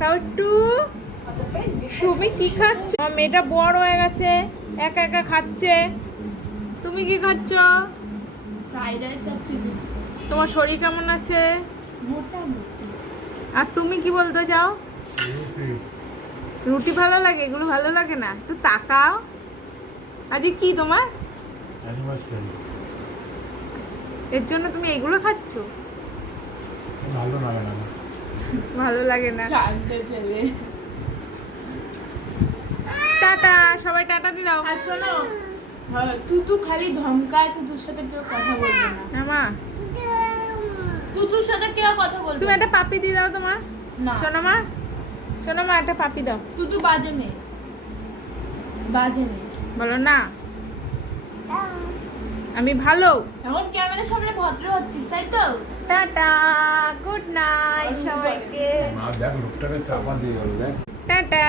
তাকাও একটু। তুমি কি খাচ্ছ? আমার মেয়েটা বড় হয়ে গেছে, একা একা খাচ্ছে। তুমি কি খাচ্ছ? ফ্রাইড রাইস সবজি। তোমার শরীর কেমন আছে? মোটামুটি। আর তুমি কি বলতে চাও? রুটি ভালো লাগে? এগুলো ভালো লাগে না? একটু তাকাও। আজকে কি তোমার? এর জন্য তুমি এগুলো খাচ্ছ? ভালো লাগে না। ভালো লাগে না। জানতে চলে। টাটা, সবাই টাটা দিয়ে দাও। আর শোনো, তুতু খালি ধমকায়, তুতুর সাথে কেউ কথা বলবে না। না মা, তুতুর সাথে কেউ কথা বলবে তুমি না। একটা পাপি দিয়ে দাও তোমার। না, শোনো মা, শোনো মা, একটা পাপি দাও। তুতু বাজে মেয়ে, বাজে মেয়ে। বলো না আমি ভালো। এখন ক্যামেরার সামনে ভদ্র হচ্ছিস, তাই তো? টাটা, গুড নাইট সবাইকে। মা দেখ লোকটাকে চাপা দিয়ে গেল দেখ। টাটা।